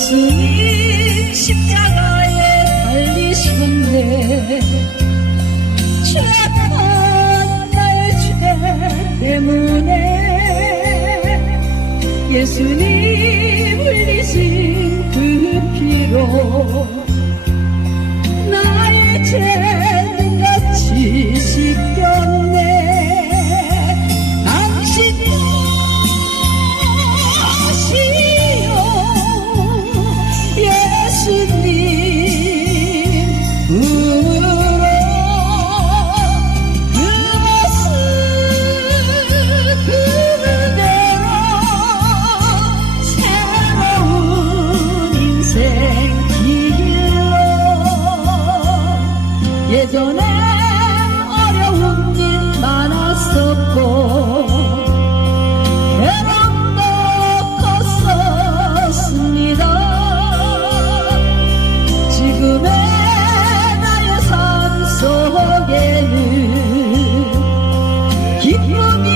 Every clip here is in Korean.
예수님 십자가에 달리셨네. 죄악한 나의 죄 때문에 예수님 흘리신 그 피로 나의 죄는 같이 씻겼네. 당신 것이요 예수님 품으로 그 모습 그대로 새로운 인생 길로. 예전에 어려운 일 많았었고 괴롭도 컸었습니다. 지금의 나의 삶 속에는 기쁨이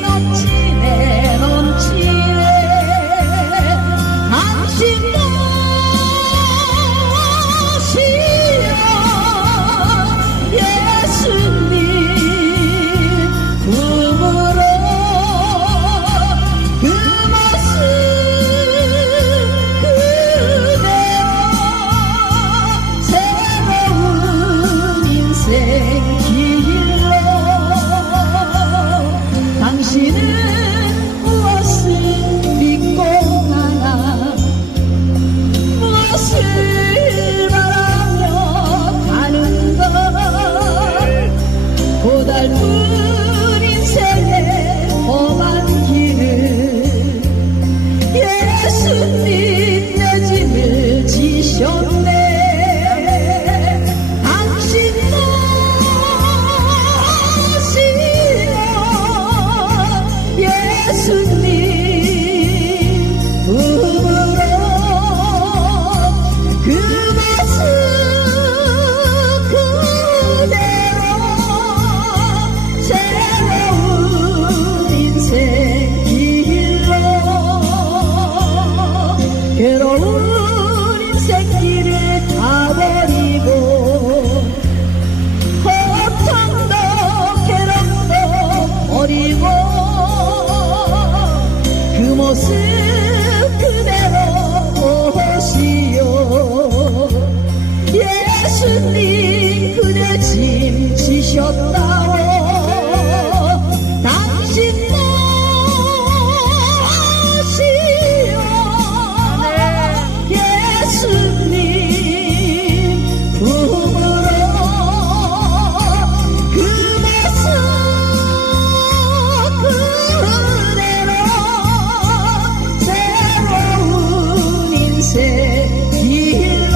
넘치네 넘치네. 당신 것이여 예수님 품으로 그 모습 그대로 새로운 인생 길로. 당신은 무엇을 믿고 가나 무엇을 바라며 가는가. 고달픈 인생의 험한 길을 예수님 내 짐을 지셨네. 당신 것이여 예수님 품으로 그 모습 그대로 새로운 인생 길로. 괴로운 인생 길을 가버리고 고통도 괴롭도 버리고 그 모습 그대로 오시오 예수님 그대 짐 지셨다오. 당신 것이요 예수님 품으로 그 모습 그대로 새로운 인생 길로.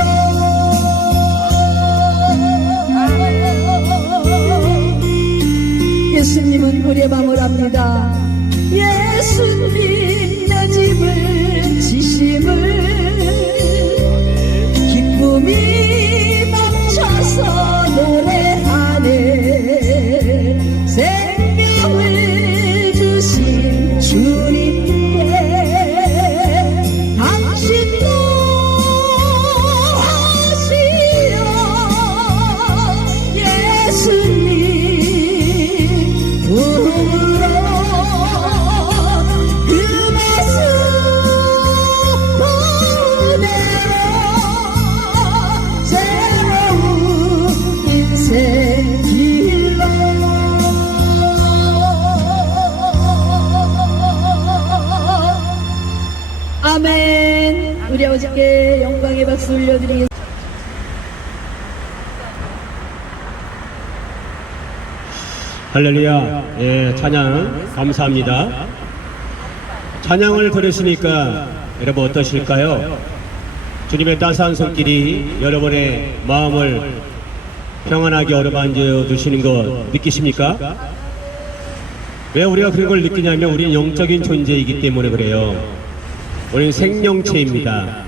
예수님은 노래방을 합니다. 예수님 내 집을 지심을 기쁨이 넘쳐서 노래하네. 생명을 주신 주님께 당신 것이여 예수님 품으로 그 모습 그대로 새로운 인생 길로. 아멘. 우리 아버지께 영광의 박수 올려드리겠습니다. 할렐루야. 예, 찬양 감사합니다. 찬양을 들으시니까 여러분 어떠실까요? 주님의 따스한 손길이 여러분의 마음을 평안하게 어루만져 주시는 거 느끼십니까? 왜 우리가 그런 걸 느끼냐면 우리는 영적인 존재이기 때문에 그래요. 우리는 생명체입니다.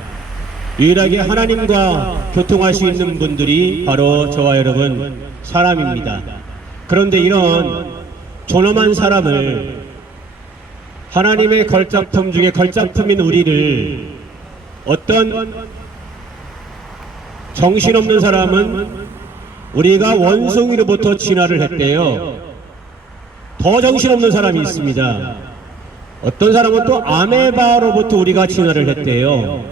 유일하게 하나님과 교통할 수 있는 분들이 바로 저와 여러분 사람입니다. 그런데 이런 존엄한 사람을 하나님의 걸작품 중에 걸작품인 우리를 어떤 정신없는 사람은 우리가 원숭이로부터 진화를 했대요. 더 정신없는 사람이 있습니다. 어떤 사람은 또 아메바로부터 우리가 진화를 했대요.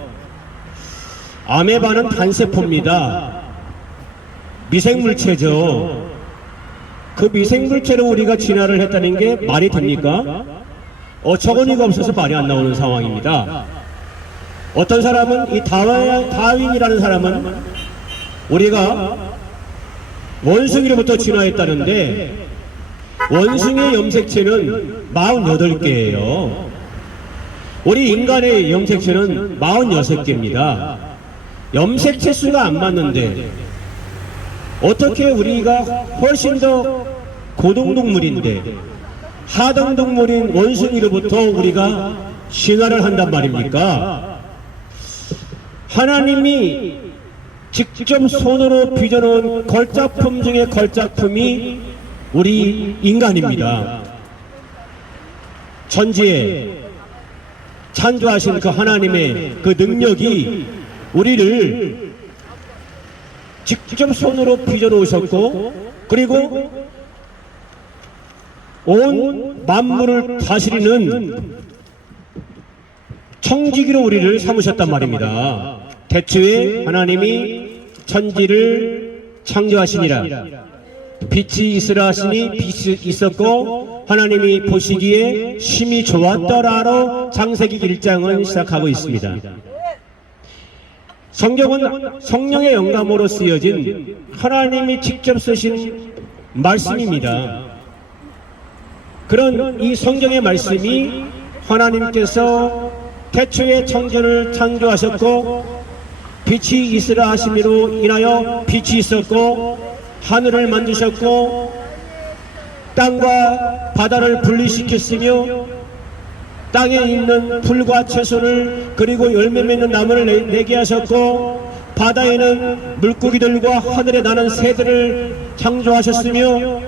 아메바는 단세포입니다. 미생물체죠. 그 미생물체로 우리가 진화를 했다는 게 말이 됩니까? 어처구니가 없어서 말이 안 나오는 상황입니다. 어떤 사람은 이 다윈이라는 사람은 우리가 원숭이로부터 진화했다는데 원숭이의 염색체는 48개예요. 우리 인간의 염색체는 46개입니다. 염색체 수가 안 맞는데 어떻게 우리가 훨씬 더 고등동물인데 하등동물인 원숭이로부터 우리가 진화를 한단 말입니까? 하나님이 직접 손으로 빚어놓은 걸작품 중에 걸작품이 우리 인간입니다. 천지에 창조하신 그 하나님의 그 능력이 우리를 직접 손으로 빚어놓으셨고 그리고 온 만물을 다스리는 청지기로 우리를 삼으셨단 말입니다. 태초에 하나님이 천지를 창조하시니라. 빛이 있으라 하시니 빛이 있었고 하나님이 보시기에 심히 좋았더라로 창세기 1장은 시작하고 있습니다. 성경은 성령의 영감으로 쓰여진 하나님이 직접 쓰신 말씀입니다. 그런 이 성경의 말씀이 하나님께서 태초에 천지를 창조하셨고 빛이 있으라 하심으로 인하여 빛이 있었고 하늘을 만드셨고 땅과 바다를 분리시켰으며 땅에 있는 풀과 채소를 그리고 열매 맺는 나무를 내게 하셨고 바다에는 물고기들과 하늘에 나는 새들을 창조하셨으며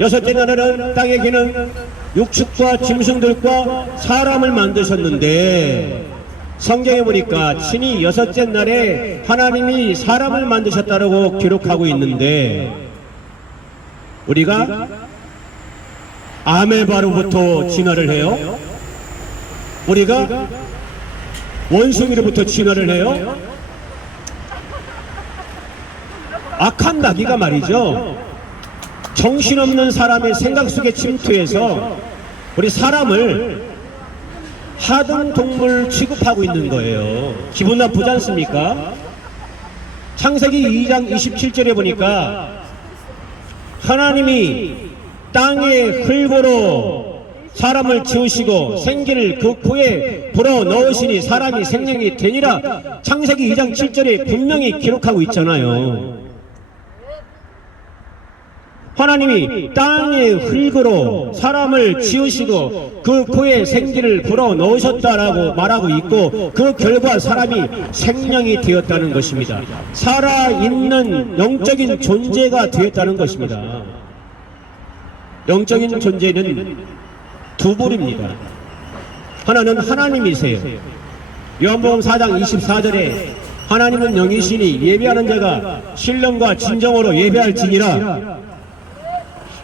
여섯째 날에는 땅에 기는 육축과 짐승들과 사람을 만드셨는데 성경에 보니까 친히 여섯째 날에 하나님이 사람을 만드셨다고 기록하고 있는데 우리가 아메바로부터 진화를 해요? 우리가 원숭이로부터 진화를 해요? 악한 나귀가 말이죠. 정신없는 사람의 생각 속에 침투해서 우리 사람을 하등 동물 취급하고 있는 거예요. 기분 나쁘지 않습니까? 창세기 2장 27절에 보니까 하나님이 땅의 흙으로 사람을 지으시고 생기를 그 코에 불어 넣으시니 사람이 생명이 되니라. 창세기 2장 7절에 분명히 기록하고 있잖아요. 하나님이 땅의 흙으로 사람을 지으시고 그 코에 생기를 불어 넣으셨다라고 말하고 있고 그 결과 사람이 생명이 되었다는 것입니다. 살아있는 영적인 존재가 되었다는 것입니다. 영적인 존재는 두 부류입니다. 하나는 하나님이세요. 요한복음 4장 24절에 하나님은 영이시니 예배하는 자가 신령과 진정으로 예배할지니라.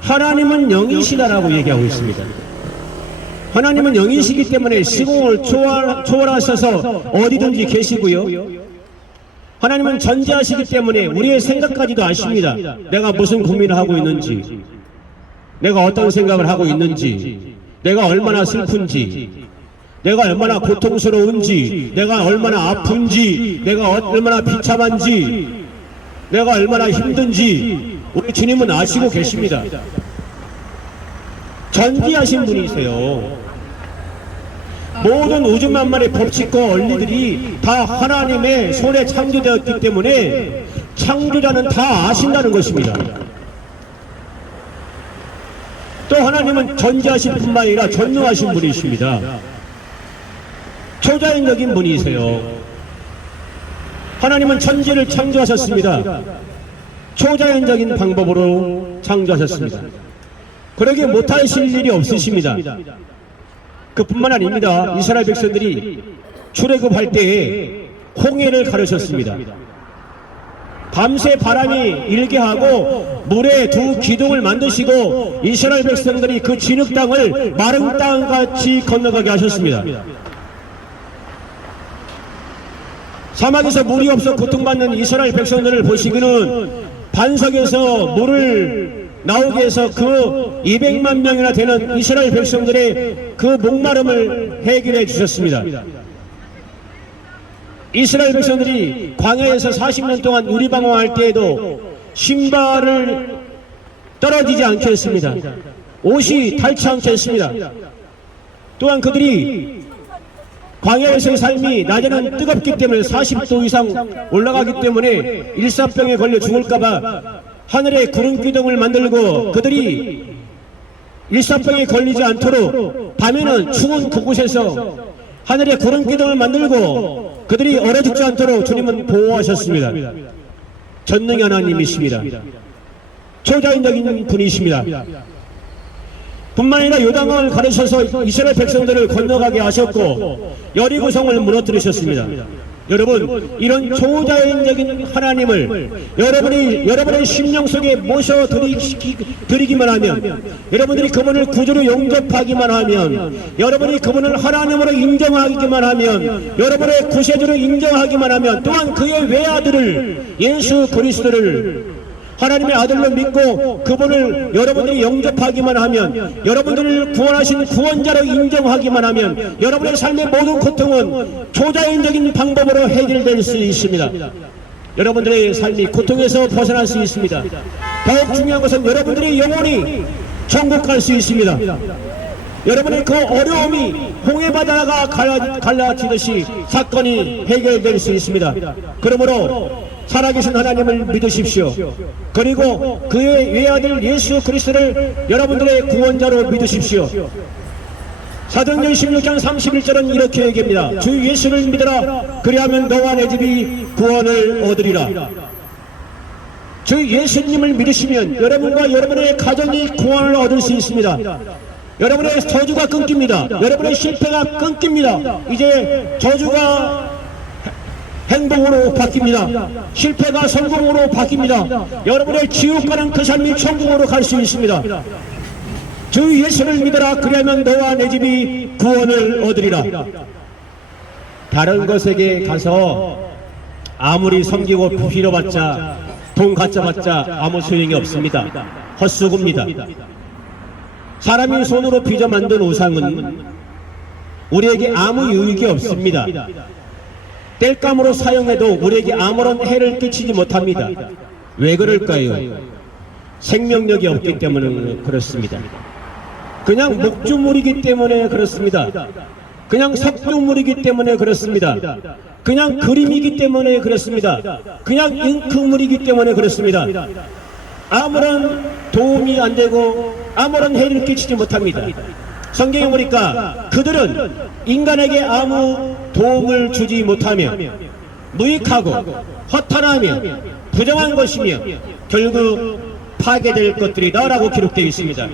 하나님은 영이시다라고 얘기하고 있습니다. 하나님은 영이시기 때문에 시공을 초월하셔서 어디든지 계시고요. 하나님은 전지하시기 때문에 우리의 생각까지도 아십니다. 내가 무슨 고민을 하고 있는지, 내가 어떤 생각을 하고 있는지, 내가 얼마나 슬픈지, 내가 얼마나 고통스러운지, 내가 얼마나 아픈지, 내가 얼마나 비참한지, 내가 얼마나 힘든지 우리 주님은 아시고 계십니다. 전지하신 분이세요. 모든 우주 만물의 법칙과 원리들이 다 하나님의 손에 창조되었기 때문에 창조자는 다 아신다는 것입니다. 또 하나님은 전지하신 뿐만 아니라 전능하신 분이십니다. 초자연적인 분이세요. 하나님은 천지를 창조하셨습니다. 초자연적인 방법으로 창조하셨습니다. 그러게 못하실 일이 없으십니다. 그뿐만 아닙니다. 이스라엘 백성들이 출애굽할 때에 홍해를 가르셨습니다. 밤새 바람이 일게 하고 물에 두 기둥을 만드시고 이스라엘 백성들이 그 진흙 땅을 마른 땅같이 건너가게 하셨습니다. 사막에서 물이 없어 고통받는 이스라엘 백성들을 보시기는 반석에서 물을 나오게 해서 그 200만 명이나 되는 이스라엘 백성들의 그 목마름을 해결해 주셨습니다. 이스라엘 백성들이 광야에서 40년 동안 누리방황할 때에도 신발을 떨어지지 않게 했습니다. 옷이 닳지 않게 했습니다. 또한 그들이 광야에서의 삶이 낮에는 뜨겁기 때문에 40도 이상 올라가기 때문에 일사병에 걸려 죽을까봐 하늘에 구름 기둥을 만들고 그들이 일사병에 걸리지 않도록 밤에는 추운 그곳에서 하늘에 구름 기둥을 만들고 그들이 얼어 죽지 않도록 주님은 보호하셨습니다. 전능의 하나님이십니다. 초자연적인 분이십니다. 뿐만 아니라 요단강을 가르셔서 이스라엘 백성들을 건너가게 하셨고 여리고성을 무너뜨리셨습니다. 여러분, 이런 초자연적인 하나님을 여러분의 심령 속에 모셔드리기만 하면, 여러분들이 그분을 구주로 영접하기만 하면, 여러분이 그분을 하나님으로 인정하기만 하면, 여러분의 구세주로 인정하기만 하면, 또한 그의 외아들을 예수 그리스도를 하나님의 아들로 믿고 그분을 여러분들이 영접하기만 하면, 여러분들을 구원하신 구원자로 인정하기만 하면 여러분의 삶의 모든 고통은 초자연적인 방법으로 해결될 수 있습니다. 여러분들의 삶이 고통에서 벗어날 수 있습니다. 더욱 중요한 것은 여러분들의 영혼이 천국 갈 수 있습니다. 여러분의 그 어려움이 홍해바다가 갈라지듯이 사건이 해결될 수 있습니다. 그러므로 살아계신 하나님을 믿으십시오. 그리고 그의 외아들 예수 그리스도를 여러분들의 구원자로 믿으십시오. 사도행전 16장 31절은 이렇게 얘기합니다. 주 예수를 믿으라. 그리하면 너와 내 집이 구원을 얻으리라. 주 예수님을 믿으시면 여러분과 여러분의 가정이 구원을 얻을 수 있습니다. 여러분의 저주가 끊깁니다. 여러분의 실패가 끊깁니다. 이제 저주가 행복으로 바뀝니다. 실패가 성공으로 바뀝니다. 여러분의 지옥 가는 그 삶이 천국으로 갈 수 있습니다. 주 예수를 믿어라. 그러면 너와 내 집이 구원을 얻으리라. 다른 것에게 가서 아무리 섬기고 빌어봤자 돈 갖자봤자 아무 소용이 없습니다. 헛수고입니다. 사람이 손으로 빚어 만든 우상은 우리에게 아무 유익이 없습니다. 땔감으로 사용해도 우리에게 아무런 해를 끼치지 못합니다. 왜 그럴까요? 생명력이 없기 때문에 그렇습니다. 그냥 목주물이기 때문에 그렇습니다. 그냥 석유물이기 때문에 그렇습니다. 그냥 그림이기 때문에 그렇습니다. 그냥 잉크물이기 때문에 그렇습니다. 아무런 도움이 안 되고 아무런 해를 끼치지 못합니다. 성경에 보니까 그들은 인간에게 아무 도움을 주지 못하며 무익하고 허탄하며 부정한 것이며 결국 파괴될 것들이다 라고 기록되어 있습니다.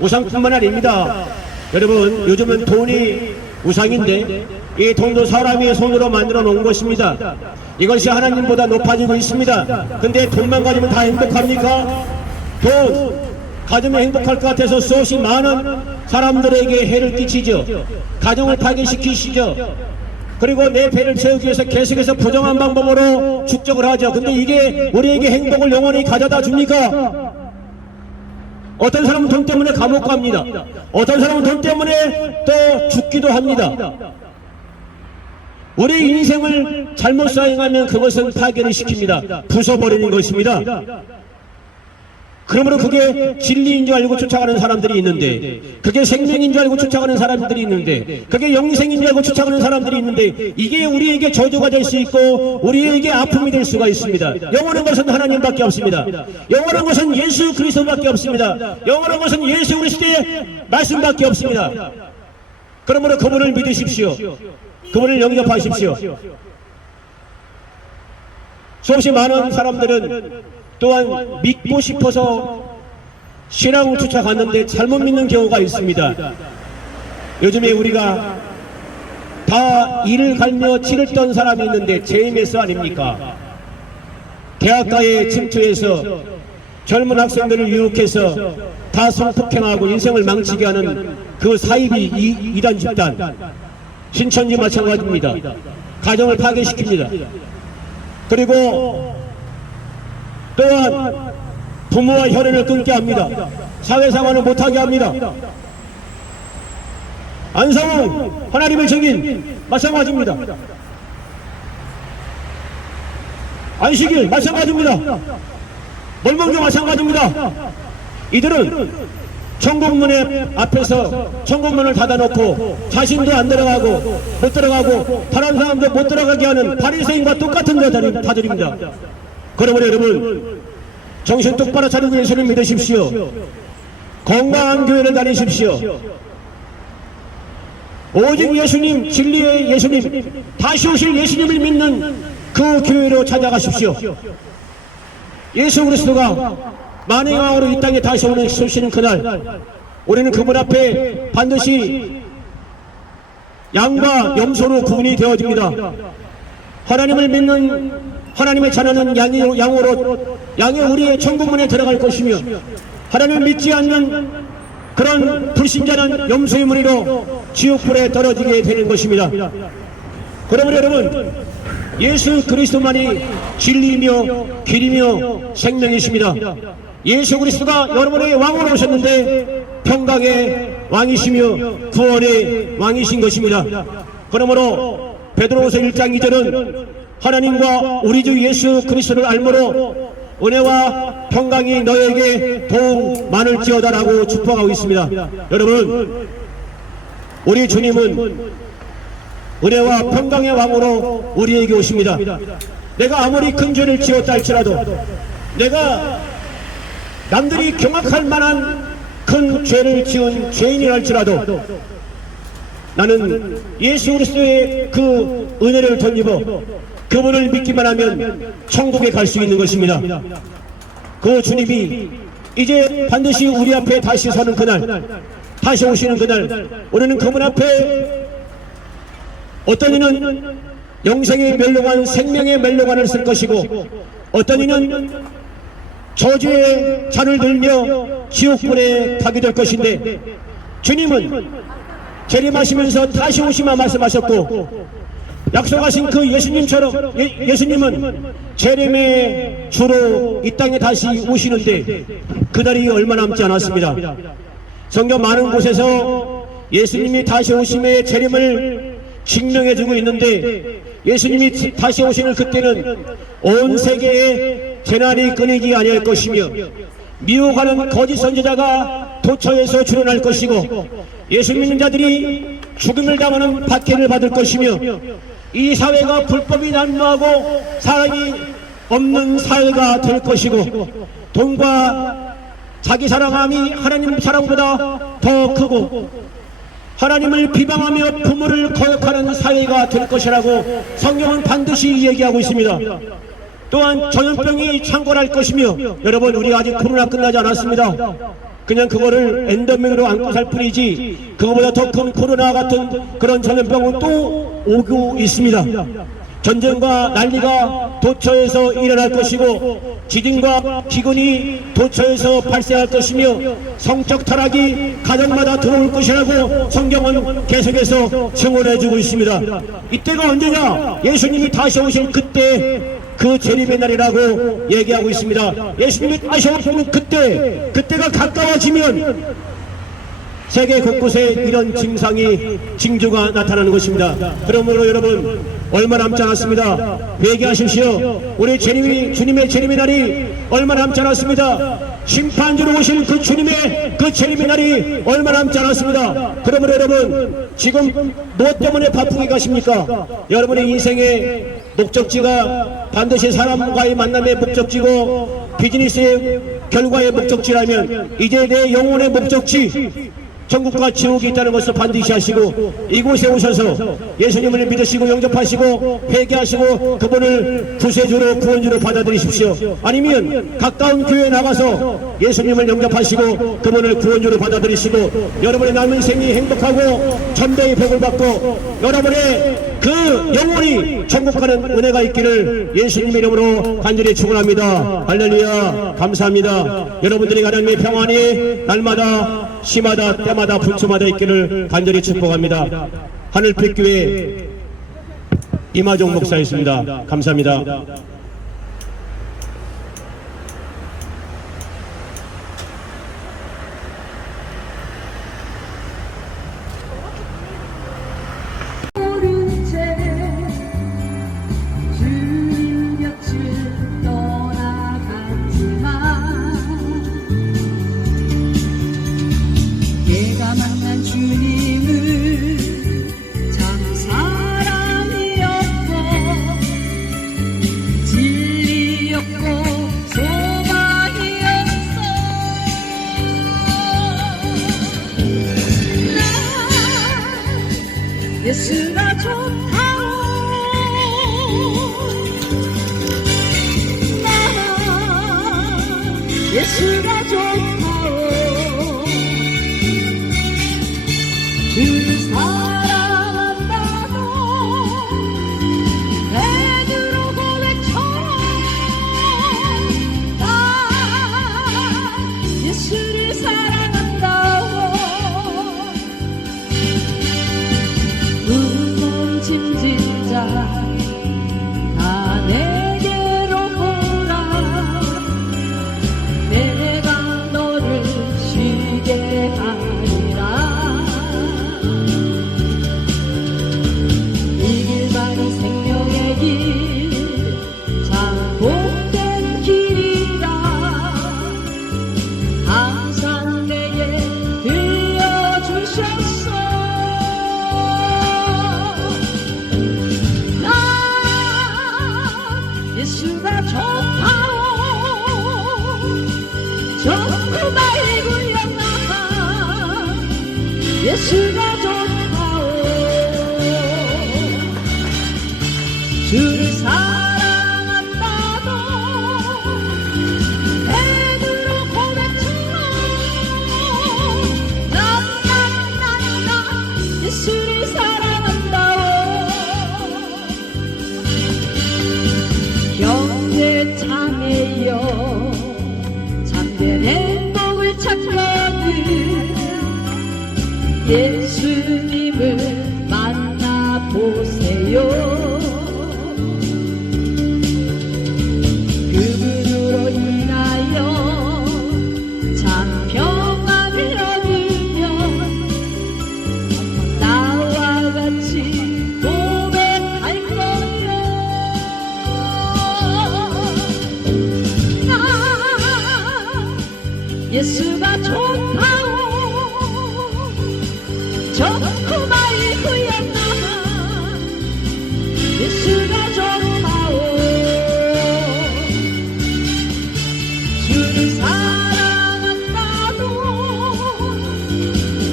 우상뿐만 아닙니다. 여러분, 요즘은 돈이 우상인데 이 돈도 사람의 손으로 만들어 놓은 것입니다. 이것이 하나님보다 높아지고 있습니다. 근데 돈만 가지면 다 행복합니까? 돈 가지면 행복할 것 같아서 수없이 많은 사람들에게 해를 끼치죠. 가정을 파괴시키시죠. 그리고 내 배를 채우기 위해서 계속해서 부정한 방법으로 축적을 하죠. 근데 이게 우리에게 행복을 영원히 가져다 줍니까? 어떤 사람은 돈 때문에 감옥 갑니다. 어떤 사람은 돈 때문에 또 죽기도 합니다. 우리 인생을 잘못 사용하면 그것은 파괴를 시킵니다. 부숴버리는 것입니다. 그러므로 그게 진리인 줄 알고 쫓아가는 사람들이 있는데, 그게 생명인 줄 알고 쫓아가는 사람들이 있는데, 그게 영생인 줄 알고 쫓아가는 사람들이 있는데, 이게 우리에게 저주가 될 수 있고 우리에게 아픔이 될 수가 있습니다. 영원한 것은 하나님밖에 없습니다. 영원한 것은 예수 그리스도밖에 없습니다. 영원한 것은 예수 그리스도의 말씀밖에 없습니다. 그러므로 그분을 믿으십시오. 그분을 영접하십시오. 수없이 많은 사람들은 또한 믿고 싶어서 신앙을 쫓아갔는데 잘못 믿는 경우가 있습니다. 요즘에 우리가 다 이를 갈며 치렀던 사람이 있는데 제임스 아닙니까? 대학가에 침투해서 젊은 학생들을 유혹해서 다 성폭행하고 인생을 망치게 하는 그 사이비 이단 집단, 신천지 마찬가지입니다. 가정을 파괴시킵니다. 그리고 또한 부모와 혈연을 끊게 합니다. 사회생활을 못하게 합니다. 안성웅 하나님의 증인 마찬가지입니다. 안식일 마찬가지입니다. 멀멍겨 마찬가지입니다. 이들은 천국문에 앞에서 천국문을 닫아놓고 자신도 안 들어가고 못 들어가고 다른 사람도 못 들어가게 하는 바리새인과 똑같은 자들입니다. 그러므로 여러분 정신 똑바로 차리고 예수를 믿으십시오. 건강한 교회를 다니십시오. 오직 예수님, 진리의 예수님, 다시 오실 예수님을 믿는 그 교회로 찾아가십시오. 예수 그리스도가 만왕의 왕으로 이 땅에 다시 오시는 그날 우리는 그분 앞에 반드시 양과 염소로 구분이 되어집니다. 하나님을 믿는 하나님의 자녀는 양의 우리의 천국문에 들어갈 것이며, 하나님을 믿지 않는 그런 불신자는 염소의 무리로 지옥불에 떨어지게 되는 것입니다. 그러므로 여러분, 예수 그리스도만이 진리이며 길이며 생명이십니다. 예수 그리스도가 여러분의 왕으로 오셨는데 평강의 왕이시며 구원의 왕이신 것입니다. 그러므로 베드로후서 1장 2절은 하나님과 우리 주 예수 그리스도를 알므로 은혜와 평강이 너에게 더욱 많을지어다라고 축복하고 있습니다. 여러분, 우리 주님은 은혜와 평강의 왕으로 우리에게 오십니다. 내가 아무리 큰 죄를 지었다 할지라도, 내가 남들이 경악할 만한 큰 죄를 지은 죄인이라 할지라도 나는 예수 그리스도의 그 은혜를 덧입어 그분을 믿기만 하면 천국에 갈 수 있는 것입니다. 그 주님이 이제 반드시 우리 앞에 다시 서는 그날, 다시 오시는 그날, 우리는 그분 앞에 어떤 이는 영생의 멸류관, 생명의 멸류관을 쓸 것이고, 어떤 이는 저주의 잔을 들며 지옥불에 가게 될 것인데, 주님은 재림하시면서 다시 오시마 말씀하셨고, 약속하신 그 예수님처럼 예수님은 재림의 주로 이 땅에 다시 오시는데 그날이 얼마 남지 않았습니다. 성경 많은 곳에서 예수님이 다시 오심의 재림을 증명해주고 있는데, 예수님이 다시 오시는 그때는 온 세계에 재난이 끊이지 아니할 것이며, 미혹하는 거짓 선지자가 도처에서 출현할 것이고, 예수 믿는 자들이 죽음을 당하는 박해를 받을 것이며, 이 사회가 불법이 난무하고 사랑이 없는 사회가 될 것이고, 돈과 자기 사랑함이 하나님 사랑보다 더 크고, 하나님을 비방하며 부모를 거역하는 사회가 될 것이라고 성경은 반드시 얘기하고 있습니다. 또한 전염병이 창궐할 것이며, 여러분, 우리가 아직 코로나 끝나지 않았습니다. 그냥 그거를 엔더맥으로 안고 살 뿐이지 그거보다 더 큰 코로나 같은 그런 전염병은 또 오고 있습니다. 전쟁과 난리가 도처에서 일어날 것이고, 지진과 기근이 도처에서 발생할 것이며, 성적 타락이 가정마다 들어올 것이라고 성경은 계속해서 증언해주고 있습니다. 이때가 언제냐? 예수님이 다시 오실 그때, 그 재림의 날이라고 얘기하고 있습니다. 예수님이 다시 오시는 그때가 가까워지면 세계 곳곳에 이런 징조가 나타나는 것입니다. 그러므로 여러분, 얼마 남지 않았습니다. 회개하십시오. 우리 주님의 재림의 날이 얼마 남지 않았습니다. 심판주로 오실 그 주님의 그 재림의 날이 얼마 남지 않았습니다. 그러므로 여러분, 지금 무엇 때문에 바쁘게 가십니까? 여러분의 인생의 목적지가 반드시 사람과의 만남의 목적지고 비즈니스의 결과의 목적지라면, 이제 내 영혼의 목적지, 천국과 지옥이 있다는 것을 반드시 하시고 이곳에 오셔서 예수님을 믿으시고 영접하시고 회개하시고 그분을 구세주로 구원주로 받아들이십시오. 아니면 가까운 교회에 나가서 예수님을 영접하시고 그분을 구원주로 받아들이시고 여러분의 남은 생이 행복하고 천대의 복을 받고 여러분의 그 영혼이 천국 가는 은혜가 있기를 예수님 이름으로 간절히 축원합니다. 할렐루야. 감사합니다. 여러분들이 하나님의 평안이 날마다 시마다 때마다 분수마다 있기를 간절히 축복합니다. 하늘빛교회 이마종 목사였습니다. 감사합니다. 모른 채 주님 곁을 떠나갔지만 내가 만난 주님은 참 사랑이었고 진리였고 소망이었어. 나 예수가 좋다오. 나 예수가 좋다오. 주를 사랑한다고 베드로 고백처럼 나 예수를 사랑한다고. 무거운 짐진 자 다 내게로 오라. 내가 너를 쉬게 하리라. 이 길만이 생명의 길 참 복된 길이라. 항상 내게 들려주셨어. 나 예수가 좋다오. 좋고 말고요. 나 예수가 좋다오. 주를 사랑한다고 베드로 고백처럼 난 예수를 사랑한다오. 현대 참에요 참된 행복을 찾거든 예수님을 만나보세요. 그분으로 인하여 참 평안을 얻으며 나와 같이 고백할 거요. 나 예수가 좋다오. 좋고 말고요. 나 예수가 좋다오. 주를 사랑한다고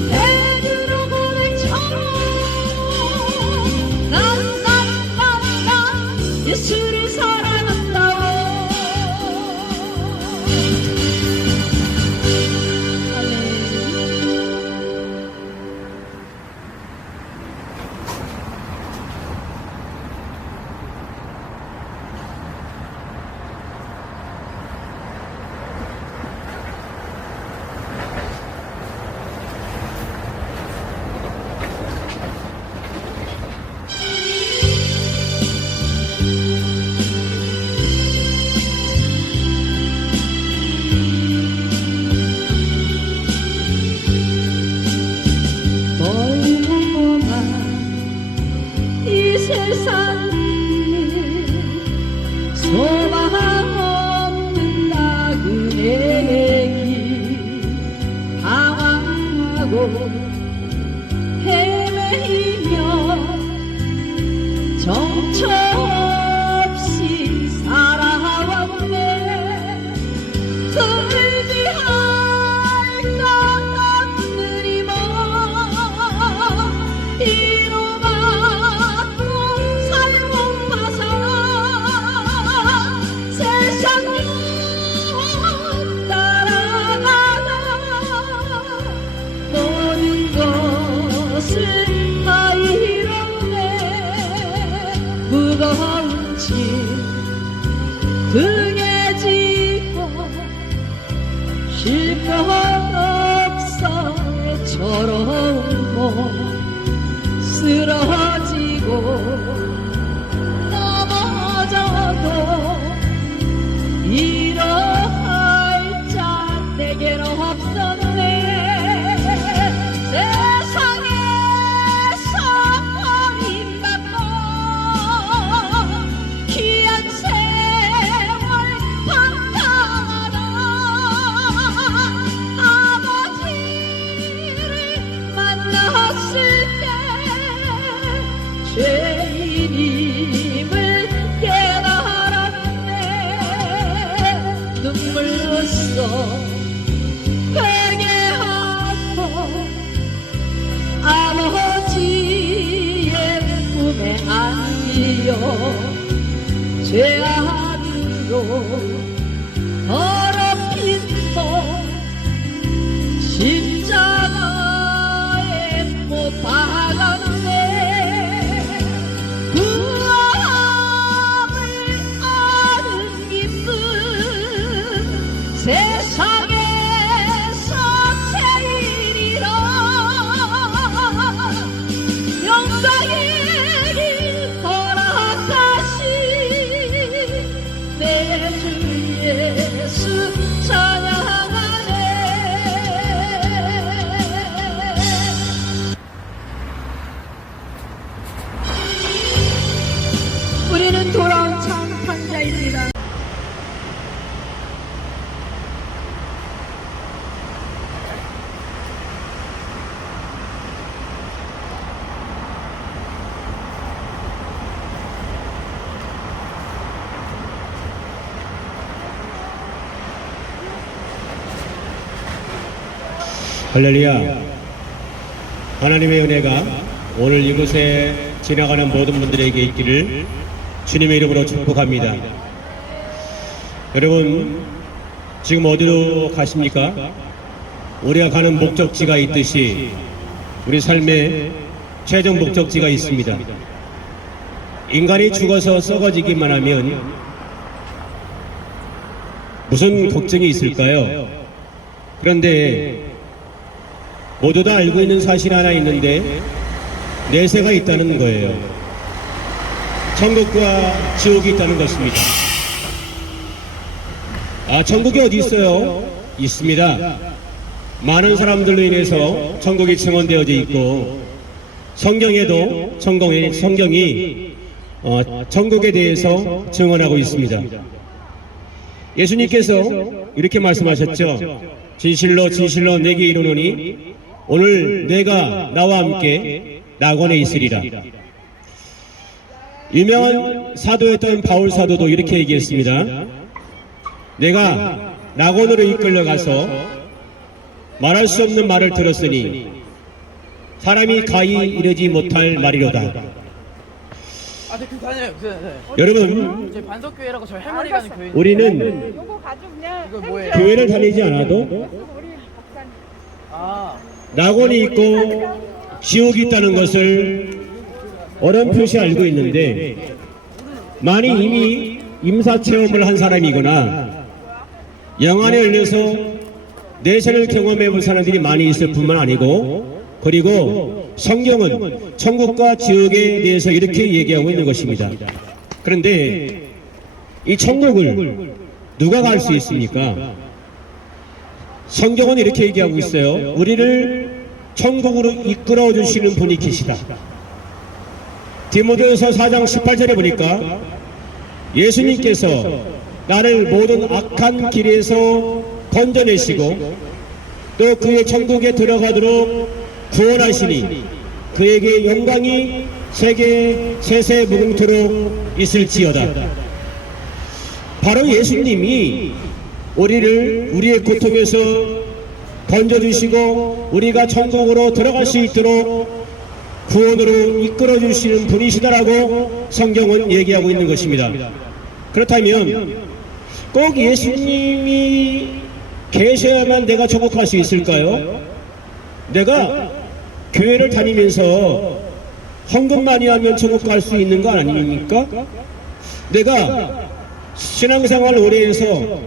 베드로 고백처럼 난 예수를 사랑한다고. 이 세상 소망 없는 나그네의 길 방황하고 헤매이며 정처 없이 살아왔네. 돌지 할 것 없는 이 모든 것을 하이러네 무거운 짐 등에 지고 쉴 것 없어 애처로운 몸 쓰러지고 넘어져도 일어날 자 내게는 없었네 세상에서 버림받고 귀한 세월 방탕하다 아버지를 만났을 때 죄인임을 깨달았네 눈물로써 회개하고 아버지의 품에 안기어 제 안으로 더럽힌 손 십자가에 못 박았네 구원을 얻은 기쁨 세상에서 제일이라 영광의 길 허락하신 내 주 예수 찬양하네 우리는 돌아온 창탄자입니다. 할렐루야. 하나님의 은혜가 오늘 이곳에 지나가는 모든 분들에게 있기를 주님의 이름으로 축복합니다. 여러분 지금 어디로 가십니까? 우리가 가는 목적지가 있듯이 우리 삶의 최종 목적지가 있습니다. 인간이 죽어서 썩어지기만 하면 무슨 걱정이 있을까요? 그런데 모두 다 알고 있는 사실 하나 있는데 내세가 있다는 거예요. 천국과 지옥이 있다는 것입니다. 천국이 어디 있어요? 있습니다. 많은 사람들로 인해서 천국이 증언되어져 있고 성경에도 성경이 천국에 대해서 증언하고 있습니다. 예수님께서 이렇게 말씀하셨죠. 진실로 진실로 내게 이르노니 오늘 내가 나와 함께 낙원에 있으리라. 유명한 사도였던 바울 사도도 이렇게 얘기했습니다. 내가 낙원으로 이끌려가서 말할 수 없는 말을 들었으니 사람이 가히 이르지 못할 말이로다. 여러분, 저희 반석교회라고 저희 할머니 가는 교회. 우리는 요거 가지고 그냥 이거 뭐예요? 교회를 다니지 않아도 우리 박사님 낙원이 있고 지옥이 있다는 것을 어렴풋이 알고 있는데 많이 이미 임사체험을 한 사람이거나 영안에 열려서 내세를 경험해 본 사람들이 많이 있을 뿐만 아니고 그리고 성경은 천국과 지옥에 대해서 이렇게 얘기하고 있는 것입니다. 그런데 이 천국을 누가 갈 수 있습니까? 성경은 이렇게 얘기하고 있어요. 우리를 천국으로 이끌어 주시는 분이 계시다. 디모데후서 4장 18절에 보니까 예수님께서 나를 모든 악한 길에서 건져내시고 또 그의 천국에 들어가도록 구원하시니 그에게 영광이 세세 무궁토록 있을지어다. 바로 예수님이 우리를 우리의 고통에서 건져주시고 우리가 천국으로 들어갈 수 있도록 구원으로 이끌어 주시는 분이시다라고 성경은 얘기하고 있는 것입니다. 그렇다면 꼭 예수님이 계셔야만 내가 천국 갈 수 있을까요? 내가 교회를 다니면서 헌금 많이 하면 천국 갈 수 있는 거 아닙니까? 내가 신앙생활 오래 해서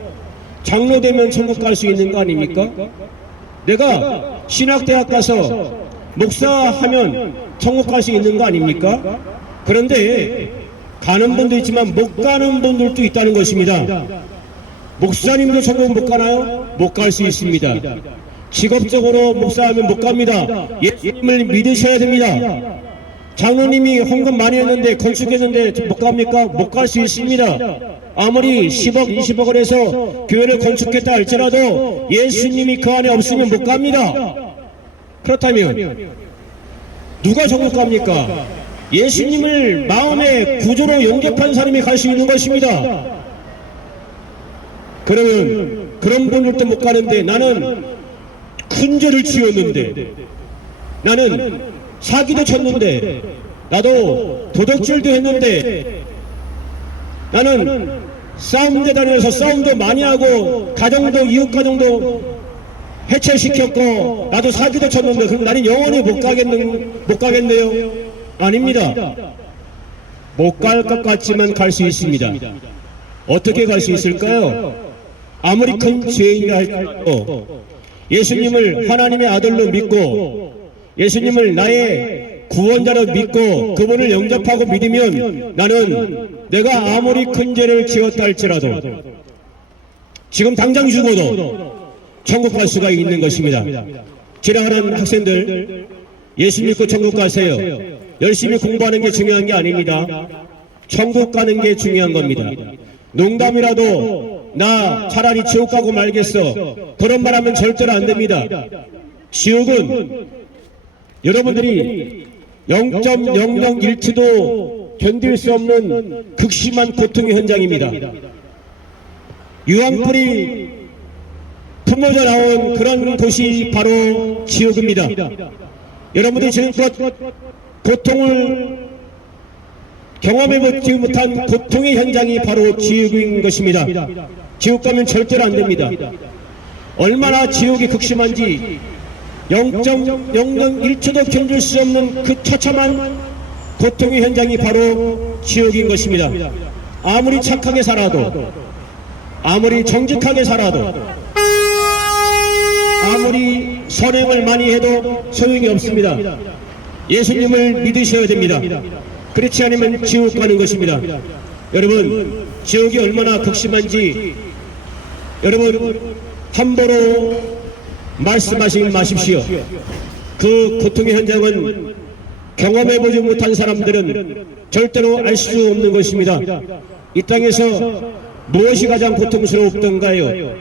장로 되면 천국 갈 수 있는 거 아닙니까? 내가 신학대학 가서 목사하면 천국 갈 수 있는 거 아닙니까? 그런데 가는 분도 있지만 못 가는 분들도 있다는 것입니다. 목사님도 천국 못 가나요? 못 갈 수 있습니다. 직업적으로 목사하면 못 갑니다. 예수님을 믿으셔야 됩니다. 장로님이 헌금 많이 했는데 건축했는데 못 갑니까? 못 갈 수 있습니다. 아무리 10억 20억을 해서 교회를 건축했다 할지라도 예수님이 그 안에 없으면 못 갑니다. 그렇다면 누가 천국 갑니까? 예수님을 마음의 구조로 영접한 사람이 갈 수 있는 것입니다. 그러면 그런 분들도 못 가는데 나는 큰 죄를 지었는데, 나는 사기도 쳤는데, 나도 도둑질도 했는데, 나는 싸움대 다녀서 싸움도 많이 하고 가정도 이웃가정도 해체시켰고 나도 사기도 쳤는데 그럼 나는 영원히 못 가겠네요? 아닙니다. 못 갈 것 같지만 갈 수 있습니다. 어떻게 갈 수 있을까요? 아무리 큰 죄인이라 할지라도 예수님을 하나님의 아들로 믿고 예수님을 나의 구원자로 믿고 그분을 영접하고 믿으면 나는 내가 아무리 큰 죄를 지었다 할지라도 지금 당장 죽어도 천국 갈 수가 있는 것입니다. 지나가는 학생들 예수 믿고 천국 가세요. 열심히 공부하는 게 중요한 게 아닙니다. 천국 가는 게 중요한 겁니다. 농담이라도 나 차라리 지옥 가고 말겠어, 그런 말 하면 절대로 안 됩니다. 지옥은 여러분들이 0.001초도 견딜 수 없는 극심한 고통의 현장입니다. 유황불이 품어져 나온 그런 곳이 바로 지옥입니다. 여러분들이 지금껏 고통을 경험해보지 못한 고통의 현장이 바로 지옥인 것입니다. 지옥 가면 절대로 안 됩니다. 얼마나 지옥이 극심한지 0.001초도 견딜 수 없는 그 처참한 고통의 현장이 바로 지옥인 것입니다. 아무리 착하게 살아도, 아무리 정직하게 살아도, 아무리 선행을 많이 해도 소용이 없습니다. 예수님을 믿으셔야 됩니다. 그렇지 않으면 지옥 가는 것입니다. 여러분, 지옥이 얼마나 극심한지 여러분 함부로 말씀하지 마십시오. 그 고통의 현장은 경험해보지 못한 사람들은 절대로 알 수 없는 것입니다. 이 땅에서 무엇이 가장 고통스러웠던가요?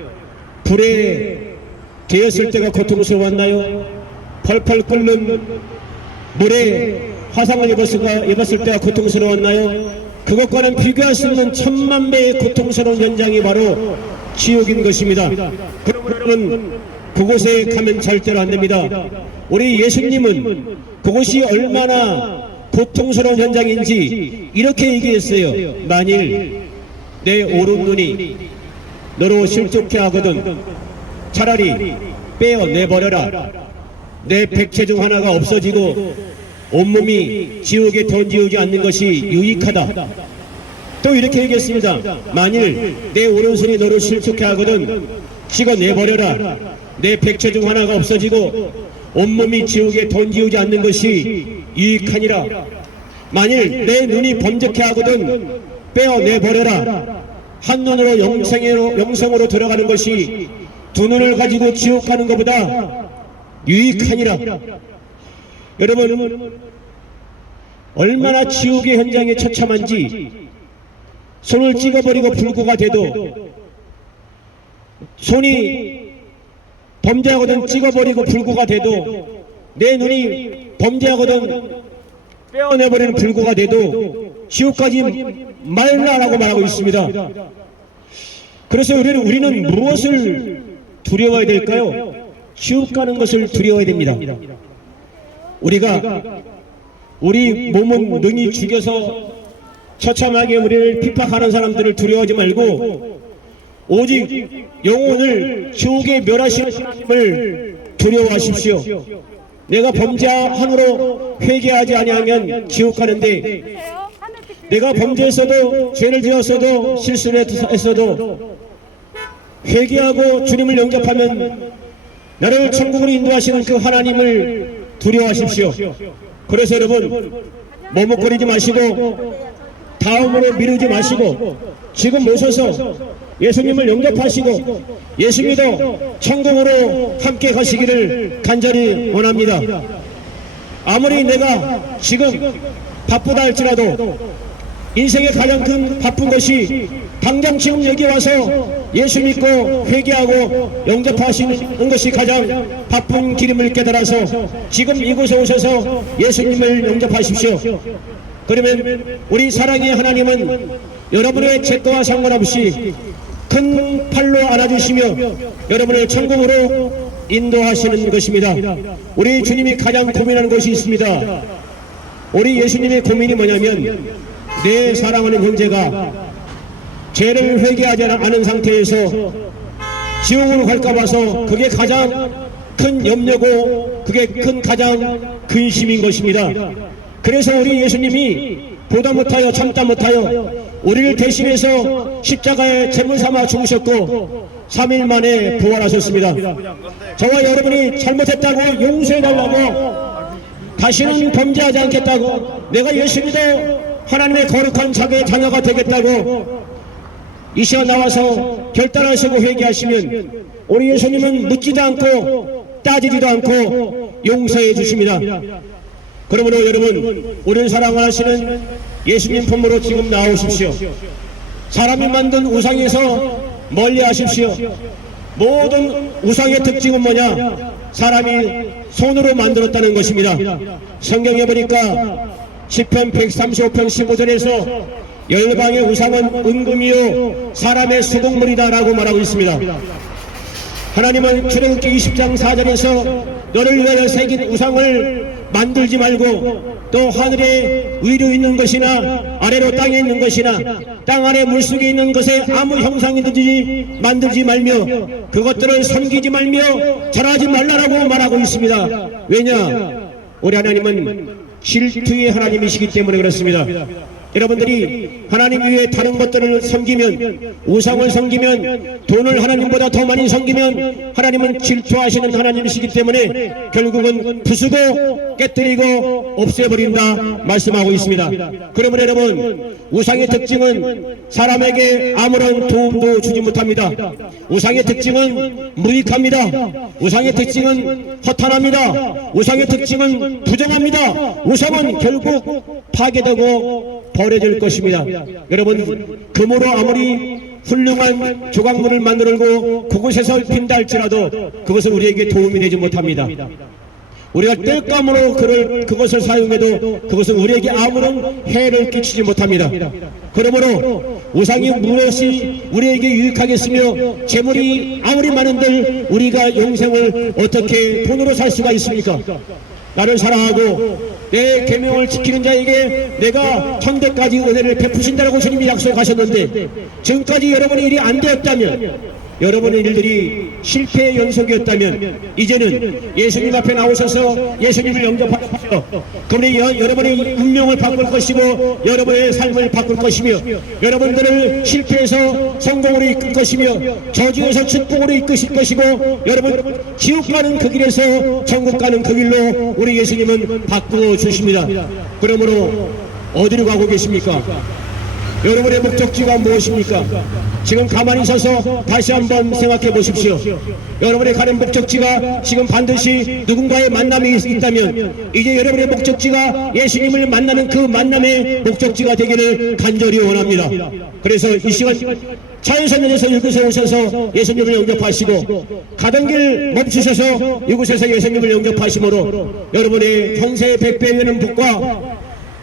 불에 되었을 때가 고통스러웠나요? 펄펄 끓는 물에 화상을 입었을 때가 고통스러웠나요? 그것과는 비교할 수 없는 천만 배의 고통스러운 현장이 바로 지옥인 것입니다. 그러면 그곳에 가면 절대로 안 됩니다. 우리 예수님은 그곳이 얼마나 고통스러운 현장인지 이렇게 얘기했어요. 만일 내 오른눈이 너로 실족해 하거든 차라리 빼어내버려라. 내 백체 중 하나가 없어지고 온몸이 지옥에 던지우지 않는 것이 유익하다. 또 이렇게 얘기했습니다. 만일 내 오른손이 너를 실족해 하거든 찍어내버려라. 내 백체 중 하나가 없어지고 온몸이 지옥에 던지우지 않는 것이 유익하니라. 만일 내 눈이 범죄케 하거든 빼어내버려라. 한 눈으로 영생으로 들어가는 것이 두 눈을 가지고 지옥 가는 것보다 유익하니라. 여러분, 얼마나 지옥의 현장이 처참한지 손을 찍어버리고 불구가 돼도, 손이 범죄하거든 찍어버리고 불구가 돼도, 내 눈이 범죄하거든 빼어내버리는 불구가 돼도 지옥까지 말라라고 말하고 있습니다. 그래서 우리는 무엇을 두려워해야 될까요? 지옥 가는 것을 두려워해야 됩니다. 우리가 우리 몸은 능히 죽여서 처참하게 우리를 핍박하는 사람들을 두려워하지 말고 오직 영혼을 지옥에 멸하시는 하나님을 두려워하십시오. 내가 범죄한으로 회개하지 아니하면 지옥 가는데 내가 범죄했어도 죄를 지었어도 실수를 했어도 회개하고 주님을 영접하면 나를 천국으로 인도하시는 그 하나님을 두려워하십시오. 그래서 여러분 머뭇거리지 마시고 다음으로 미루지 마시고 지금 모셔서 예수님을 영접하시고 예수 믿어 천국으로 함께 가시기를 간절히 원합니다. 아무리 내가 지금 바쁘다 할지라도 인생의 가장 큰 바쁜 것이 당장 지금 여기 와서 예수 믿고 회개하고 영접하시는 것이 가장 바쁜 길임을 깨달아서 지금 이곳에 오셔서 예수님을 영접하십시오. 그러면 우리 사랑의 하나님은 여러분의 죄와 상관없이 큰 팔로 안아주시며 여러분을 천국으로 인도하시는 것입니다. 우리 주님이 가장 고민하는 것이 있습니다. 우리 예수님의 고민이 뭐냐면 내 사랑하는 형제가 죄를 회개하지 않은 상태에서 지옥으로 갈까 봐서 그게 가장 큰 염려고 그게 가장 근심인 것입니다. 그래서 우리 예수님이 보다 못하여 참다 못하여 우리를 대신해서 십자가에 제물 삼아 죽으셨고 3일 만에 부활하셨습니다. 저와 여러분이 잘못했다고 용서해달라고 다시는 범죄하지 않겠다고 내가 예수 믿어 하나님의 거룩한 자기의 자녀가 되겠다고 이 시간 나와서 결단하시고 회개하시면 우리 예수님은 묻지도 않고 따지지도 않고 용서해 주십니다. 그러므로 여러분 우리를 사랑하시는 예수님 품으로 지금 나오십시오. 사람이 만든 우상에서 멀리 하십시오. 모든 우상의 특징은 뭐냐? 사람이 손으로 만들었다는 것입니다. 성경에 보니까 시편 135편 15절에서 열방의 우상은 은금이요 사람의 수공물이다 라고 말하고 있습니다. 하나님은 출애굽기 20장 4절에서 너를 위하여 새긴 우상을 만들지 말고 또 하늘에 위로 있는 것이나 아래로 땅에 있는 것이나 땅 아래 물속에 있는 것에 아무 형상이든지 만들지 말며 그것들을 섬기지 말며 절하지 말라라고 말하고 있습니다. 왜냐? 우리 하나님은 질투의 하나님이시기 때문에 그렇습니다. 여러분들이 하나님 위에 다른 것들을 섬기면 우상을 섬기면 돈을 하나님보다 더 많이 섬기면 하나님은 질투하시는 하나님이시기 때문에 결국은 부수고 깨뜨리고 없애버린다 말씀하고 있습니다. 그러므로 여러분 우상의 특징은 사람에게 아무런 도움도 주지 못합니다. 우상의 특징은 무익합니다. 우상의 특징은 허탄합니다. 우상의 특징은 부정합니다. 우상은 결국 파괴되고 버려질 것입니다. 여러분 금으로 아무리 훌륭한 조각물을 만들고 그곳에서 핀다 할지라도 그것은 우리에게 도움이 되지 못합니다. 우리가 땔감으로 그것을 사용해도 그것은 우리에게 아무런 해를 끼치지 못합니다. 그러므로 우상이 무엇이 우리에게 유익하겠으며 재물이 아무리 많은들 우리가 영생을 어떻게 돈으로 살 수가 있습니까? 나를 사랑하고 내 계명을 지키는 자에게 내가 천대까지 은혜를 베푸신다라고 주님이 약속하셨는데 지금까지 여러분의 일이 안 되었다면 여러분의 일들이 실패의 연속이었다면 이제는 예수님 앞에 나오셔서 예수님을 영접하십시오. 그러니 여러분의 운명을 바꿀 것이고 여러분의 삶을 바꿀 것이며 여러분들을 실패에서 성공으로 이끌 것이며 저주에서 축복으로 이끄실 것이고 여러분 지옥 가는 그 길에서 천국 가는 그 길로 우리 예수님은 바꾸어 주십니다. 그러므로 어디로 가고 계십니까? 여러분의 목적지가 무엇입니까? 지금 가만히 서서 다시 한번 생각해 보십시오. 여러분의 가는 목적지가 지금 반드시 누군가의 만남이 있다면 이제 여러분의 목적지가 예수님을 만나는 그 만남의 목적지가 되기를 간절히 원합니다. 그래서 이 시간 자연선연에서 이곳에 오셔서 예수님을 영접하시고 가던 길 멈추셔서 이곳에서 예수님을 영접하심으로 여러분의 현세 백배 되는 복과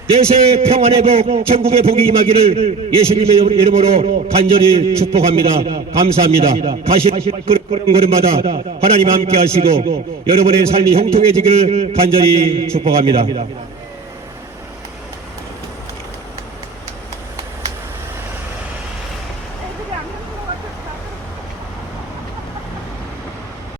내세 평안의 복, 천국의 복이 임하기를 예수님의 이름으로 간절히 축복합니다. 감사합니다. 다시 걸음걸음마다 하나님 함께 하시고 여러분의 삶이 형통해지기를 간절히 축복합니다.